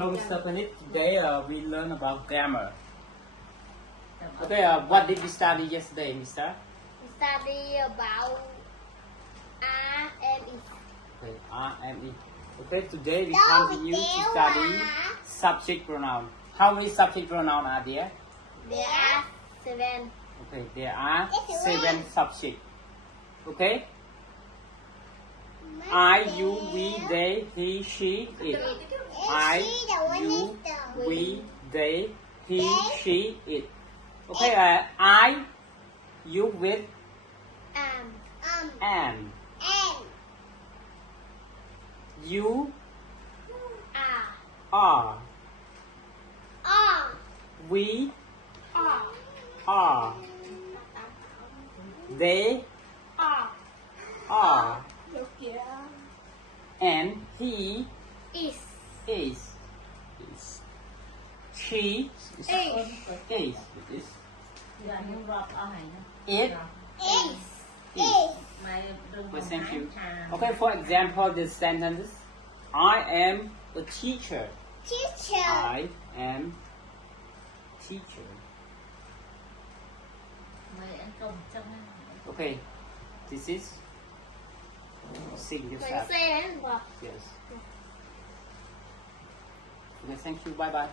Hello, Mr. Panit. Today we learn about grammar. Okay, what did we study yesterday, Mr.? We study about R and E. Okay, R and E. Okay, today we continue to study subject pronoun. How many subject pronoun are there? There are 7. Okay, there are 7 subjects. Okay? I, you, we, they, he, she, it. I, you, we, they, he, she, it. Okay, I, you with am. You are. We are. They are. And he is. She is. It is. Well, thank you. Okay, for example, this sentence. I am a teacher. I am teacher. Okay, this is sing yourself. Yes. Okay, thank you. Bye bye.